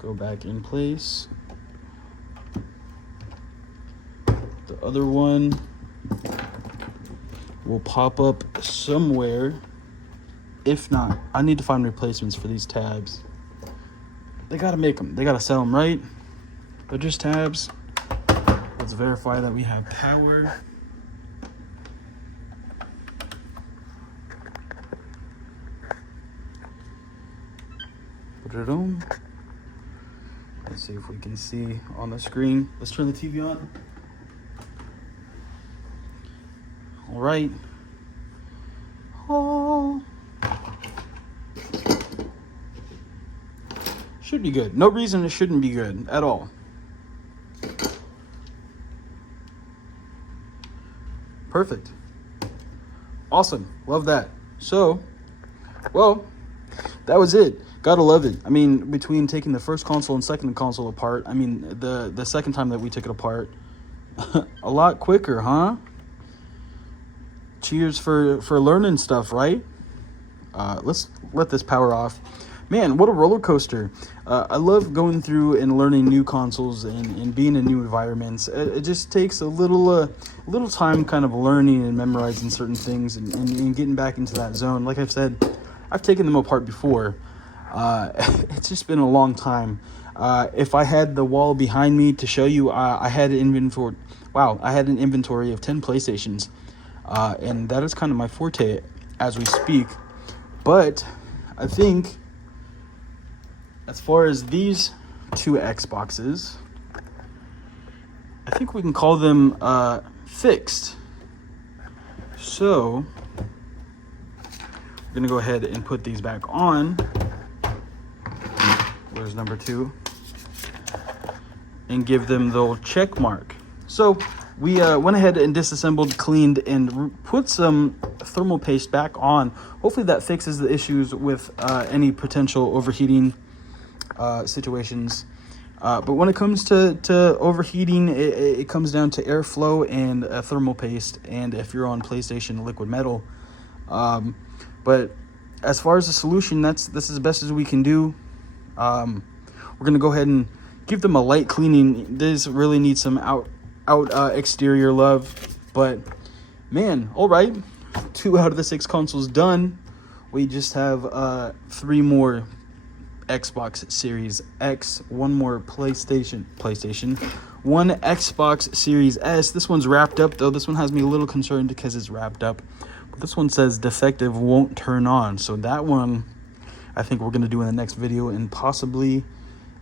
go back in place. The other one will pop up somewhere. If not, I need to find replacements for these tabs. They gotta make them. They gotta sell them, right? They're just tabs. Let's verify that we have power. Put it on. Let's see if we can see on the screen. Let's turn the TV on. All right. Oh. Should be good. No reason it shouldn't be good at all. Perfect. Awesome. Love that. So, well, that was it. Gotta love it. I mean, between taking the first console and second console apart, I mean, the second time that we took it apart, a lot quicker, huh? Cheers for learning stuff, right? Let's let this power off. Man, what a roller coaster. I love going through and learning new consoles and being in new environments. It just takes a little time kind of learning and memorizing certain things and getting back into that zone. Like I've said, I've taken them apart before. It's just been a long time. If I had the wall behind me to show you, I had an inventory. Wow, I had an inventory of 10 PlayStations, and that is kind of my forte as we speak. But I think, as far as these two Xboxes, I think we can call them fixed. So we're gonna go ahead and put these back on. Where's number 2? And give them the old check mark. So we went ahead and disassembled, cleaned, and put some thermal paste back on. Hopefully that fixes the issues with any potential overheating situations. But when it comes to overheating, it comes down to airflow and thermal paste, and if you're on PlayStation, liquid metal. But as far as the solution, this is as best as we can do. We're gonna go ahead and give them a light cleaning. This really needs some out exterior love, but man, all right, 2 out of the 6 consoles done. We just have 3 more Xbox Series X, 1 more PlayStation, 1 Xbox Series S. This one's wrapped up though. This one has me a little concerned because it's wrapped up, but this one says defective, won't turn on. So that one I think we're gonna do in the next video, and possibly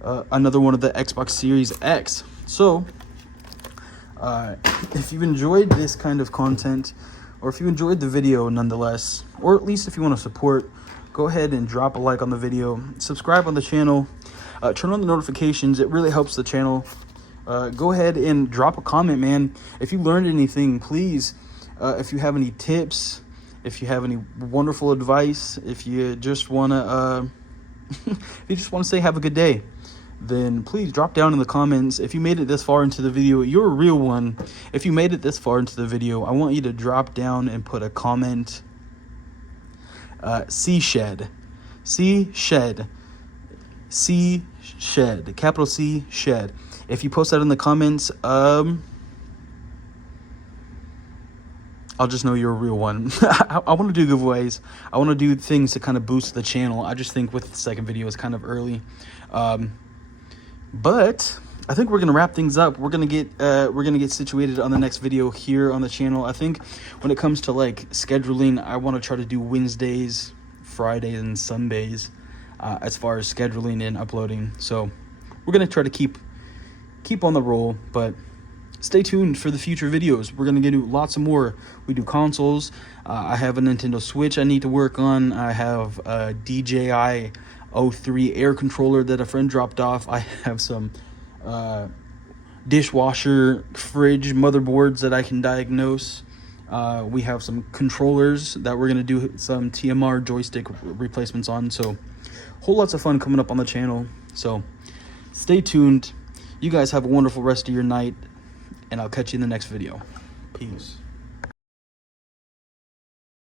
another one of the Xbox Series X. So if you've enjoyed this kind of content, or if you enjoyed the video nonetheless, or at least if you want to support, go ahead and drop a like on the video, subscribe on the channel, turn on the notifications. It really helps the channel. Go ahead and drop a comment, man. If you learned anything, please, if you have any tips, if you have any wonderful advice, if you just want to say have a good day, then please drop down in the comments. If you made it this far into the video, you're a real one. If you made it this far into the video, I want you to drop down and put a comment. C shed, capital C shed. If you post that in the comments, I'll just know you're a real one. I want to do giveaways. I want to do things to kind of boost the channel. I just think with the second video it's kind of early. But I think we're gonna wrap things up. We're gonna get situated on the next video here on the channel. I think when it comes to like scheduling, I want to try to do Wednesdays, Fridays, and Sundays as far as scheduling and uploading. So we're gonna try to keep on the roll, but stay tuned for the future videos. We're gonna do lots of more. We do consoles. I have a Nintendo Switch I need to work on. I have a DJI 03 air controller that a friend dropped off. I have some dishwasher, fridge motherboards that I can diagnose. We have some controllers that we're gonna do some TMR joystick replacements on. So whole lots of fun coming up on the channel. So stay tuned. You guys have a wonderful rest of your night, and I'll catch you in the next video. Peace.